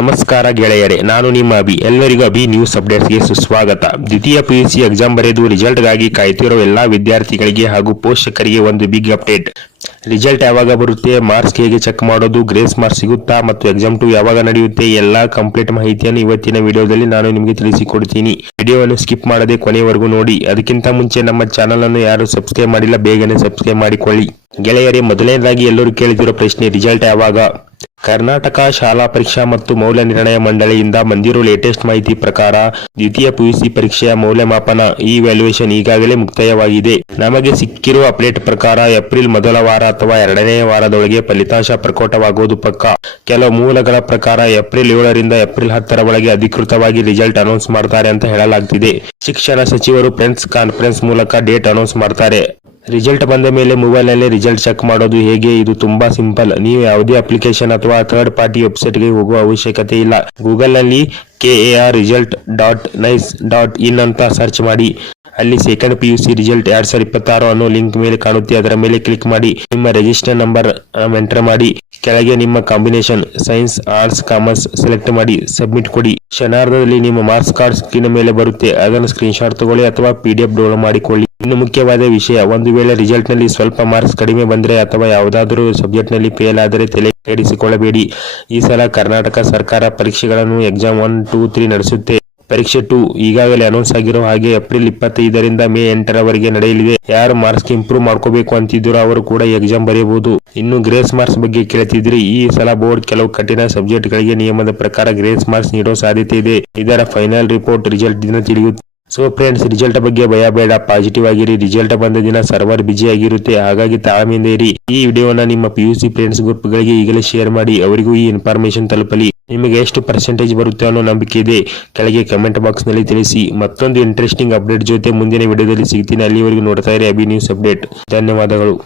ನಮಸ್ಕಾರ ಗೆಳೆಯರೆ, ನಾನು ನಿಮ್ಮ ಅಭಿ. ಎಲ್ಲರಿಗೂ ಅಭಿ ನ್ಯೂಸ್ ಅಪ್ಡೇಟ್ಸ್ಗೆ ಸುಸ್ವಾಗತ. ದ್ವಿತೀಯ PUC ಎಕ್ಸಾಮ್ ಬರೆದು ರಿಸಲ್ಟ್ಗಾಗಿ ಕಾಯ್ತಿರೋ ಎಲ್ಲಾ ವಿದ್ಯಾರ್ಥಿಗಳಿಗೆ ಹಾಗೂ ಪೋಷಕರಿಗೆ ಒಂದು ಬಿಗ್ ಅಪ್ಡೇಟ್. ರಿಸಲ್ಟ್ ಯಾವಾಗ ಬರುತ್ತೆ, ಮಾರ್ಕ್ಸ್ ಹೇಗೆ ಚೆಕ್ ಮಾಡೋದು, ಗ್ರೇಸ್ ಮಾರ್ಕ್ಸ್ ಸಿಗುತ್ತಾ ಮತ್ತು ಎಕ್ಸಾಮ್ 2 ಯಾವಾಗ ನಡೆಯುತ್ತೆ, ಎಲ್ಲಾ ಕಂಪ್ಲೀಟ್ ಮಾಹಿತಿಯನ್ನು ಇವತ್ತಿನ ವಿಡಿಯೋದಲ್ಲಿ ನಾನು ನಿಮಗೆ ತಿಳಿಸಿಕೊಡ್ತೀನಿ. ವಿಡಿಯೋವನ್ನು ಸ್ಕಿಪ್ ಮಾಡದೆ ಕೊನೆಯವರೆಗೂ ನೋಡಿ. ಅದಕ್ಕಿಂತ ಮುಂಚೆ ನಮ್ಮ ಚಾನಲ್ ಅನ್ನು ಯಾರು ಸಬ್ಸ್ಕ್ರೈಬ್ ಮಾಡಿಲ್ಲ, ಬೇಗನೆ ಸಬ್ಸ್ಕ್ರೈಬ್ ಮಾಡಿಕೊಳ್ಳಿ. ಗೆಳೆಯರೇ, ಮೊದಲನೇದಾಗಿ ಎಲ್ಲರೂ ಕೇಳಿದಿರೋ ಪ್ರಶ್ನೆ, ರಿಸಲ್ಟ್ ಯಾವಾಗ? ಕರ್ನಾಟಕ ಶಾಲಾ ಪರೀಕ್ಷಾ ಮತ್ತು ಮೌಲ್ಯ ನಿರ್ಣಯ ಮಂಡಳಿಯಿಂದ ಬಂದಿರೋ ಲೇಟೆಸ್ಟ್ ಮಾಹಿತಿ ಪ್ರಕಾರ ದ್ವಿತೀಯ PUC ಪರೀಕ್ಷೆಯ ಮೌಲ್ಯಮಾಪನ ಇವ್ಯಾಲ್ಯೂಯೇಷನ್ ಈಗಾಗಲೇ ಮುಕ್ತಾಯವಾಗಿದೆ. ನಮಗೆ ಸಿಕ್ಕಿರೋ ಅಪ್ಡೇಟ್ ಪ್ರಕಾರ ಏಪ್ರಿಲ್ ಮೊದಲ ವಾರ ಅಥವಾ ಎರಡನೇ ವಾರದೊಳಗೆ ಫಲಿತಾಂಶ ಪ್ರಕಟವಾಗುವುದು ಪಕ್ಕಾ. ಕೆಲವು ಮೂಲಗಳ ಪ್ರಕಾರ ಏಪ್ರಿಲ್ 7ರಿಂದ ಏಪ್ರಿಲ್ 10ರ ಒಳಗೆ ಅಧಿಕೃತವಾಗಿ ರಿಸಲ್ಟ್ ಅನೌನ್ಸ್ ಮಾಡ್ತಾರೆ ಅಂತ ಹೇಳಲಾಗ್ತಿದೆ. ಶಿಕ್ಷಣ ಸಚಿವರು ಪ್ರೆಸ್ ಕಾನ್ಫರೆನ್ಸ್ ಮೂಲಕ ಡೇಟ್ ಅನೌನ್ಸ್ ಮಾಡ್ತಾರೆ. ರಿಸಲ್ಟ್ ಬಂದ ಮೇಲೆ ಮೊಬೈಲ್ನಲ್ಲಿ ರಿಸಲ್ಟ್ ಚೆಕ್ ಮಾಡೋದು ಹೇಗೆ? ಇದು ತುಂಬಾ ಸಿಂಪಲ್. ನೀವು ಯಾವುದೇ ಅಪ್ಲಿಕೇಶನ್ ಅಥವಾ ಥರ್ಡ್ ಪಾರ್ಟಿ ವೆಬ್ಸೈಟ್ಗೆ ಹೋಗುವ ಅವಶ್ಯಕತೆ ಇಲ್ಲ. ಗೂಗಲ್ನಲ್ಲಿ KAR result.nice.in ಅಂತ ಸರ್ಚ್ ಮಾಡಿ. ಅಲ್ಲಿ ಸೆಕೆಂಡ್ PUC ರಿಸಲ್ಟ್ 2026 ಅನ್ನೋ ಲಿಂಕ್ ಮೇಲೆ ಕಾಣುತ್ತೆ. ಅದರ ಮೇಲೆ ಕ್ಲಿಕ್ ಮಾಡಿ ನಿಮ್ಮ ರಿಜಿಸ್ಟರ್ ನಂಬರ್ ಎಂಟರ್ ಮಾಡಿ. ಕೆಳಗೆ ನಿಮ್ಮ combination science, arts, commerce select ಮಾಡಿ ಸಬ್ಮಿಟ್ ಕೊಡಿ. ಕ್ಷಣಾರ್ಧದಲ್ಲಿ ನಿಮ್ಮ ಮಾರ್ಕ್ಸ್ ಕಾರ್ಡ್ ಸ್ಕ್ರೀನ್ ಮೇಲೆ ಬರುತ್ತೆ. ಅದನ್ನು ಸ್ಕ್ರೀನ್ಶಾಟ್ ತಗೊಳ್ಳಿ ಅಥವಾ PDF ಡೌನ್ಲೋಡ್ ಮಾಡಿಕೊಳ್ಳಿ. ಇನ್ನು ಮುಖ್ಯವಾದ ವಿಷಯ, ಒಂದು ವೇಳೆ ರಿಸಲ್ಟ್ ನಲ್ಲಿ ಸ್ವಲ್ಪ ಮಾರ್ಕ್ಸ್ ಕಡಿಮೆ ಬಂದ್ರೆ ಅಥವಾ ಯಾವುದಾದರೂ ಸಬ್ಜೆಕ್ಟ್ ನಲ್ಲಿ ಫೇಲ್ ಆದರೆ ತಲೆ ಕೆಡಿಸಿಕೊಳ್ಳಬೇಡಿ. ಈ ಸಲ ಕರ್ನಾಟಕ ಸರ್ಕಾರ ಪರೀಕ್ಷೆಗಳನ್ನು ಎಕ್ಸಾಮ್ 1, 2, 3 ನಡೆಸುತ್ತೆ. ಪರೀಕ್ಷೆ 2 ಈಗಾಗಲೇ ಅನೌನ್ಸ್ ಆಗಿರೋ ಹಾಗೆ ಏಪ್ರಿಲ್ 25ರಿಂದ ಮೇ 8ರವರೆಗೆ ನಡೆಯಲಿದೆ. ಯಾರು ಮಾರ್ಕ್ಸ್ ಇಂಪ್ರೂವ್ ಮಾಡ್ಕೋಬೇಕು ಅಂತಿದ್ರು ಅವರು ಕೂಡ ಎಕ್ಸಾಮ್ ಬರೆಯಬಹುದು. ಇನ್ನು ಗ್ರೇಸ್ ಮಾರ್ಕ್ಸ್ ಬಗ್ಗೆ ಕೇಳ್ತಿದ್ರಿ. ಈ ಸಲ ಬೋರ್ಡ್ ಕೆಲವು ಕಠಿಣ ಸಬ್ಜೆಕ್ಟ್ ಗಳಿಗೆ ನಿಯಮದ ಪ್ರಕಾರ ಗ್ರೇಸ್ ಮಾರ್ಕ್ಸ್ ನೀಡೋ ಸಾಧ್ಯತೆ ಇದೆ. ಇದರ ಫೈನಲ್ ರಿಪೋರ್ಟ್ ರಿಸಲ್ಟ್ ದಿನ ತಿಳಿಯುತ್ತೆ. ಸೊ ಫ್ರೆಂಡ್ಸ್, ರಿಸಲ್ಟ್ ಬಗ್ಗೆ ಭಯ ಬೇಡ, ಪಾಸಿಟಿವ್ ಆಗಿರಿ. ರಿಸಲ್ಟ್ ಬಂದ ದಿನ ಸರ್ವರ್ ಬಿಜಿ ಆಗಿರುತ್ತೆ, ಹಾಗಾಗಿ ತಾಳ್ಮೆಯಿಂದ ಇರಿ. ಈ ವಿಡಿಯೋನ ನಿಮ್ಮ PUC ಫ್ರೆಂಡ್ಸ್ ಗ್ರೂಪ್ ಗಳಿಗೆ ಈಗಲೇ ಶೇರ್ ಮಾಡಿ, ಅವರಿಗೂ ಈ ಇನ್ಫಾರ್ಮೇಶನ್ ತಲುಪಲಿ. ನಿಮಗೆ ಎಷ್ಟು ಪರ್ಸೆಂಟೇಜ್ ಬರುತ್ತೆ ಅನ್ನೋ ನಂಬಿಕೆ ಇದೆ? ಕೆಳಗೆ ಕಮೆಂಟ್ ಬಾಕ್ಸ್ ನಲ್ಲಿ ತಿಳಿಸಿ. ಮತ್ತೊಂದು ಇಂಟ್ರೆಸ್ಟಿಂಗ್ ಅಪ್ಡೇಟ್ ಜೊತೆ ಮುಂದಿನ ವಿಡಿಯೋದಲ್ಲಿ ಸಿಗ್ತೀನಿ. ಅಲ್ಲಿವರೆಗೂ ನೋಡ್ತಾ ಇರಿ ಅಭಿ ನ್ಯೂಸ್ ಅಪ್ಡೇಟ್. ಧನ್ಯವಾದಗಳು.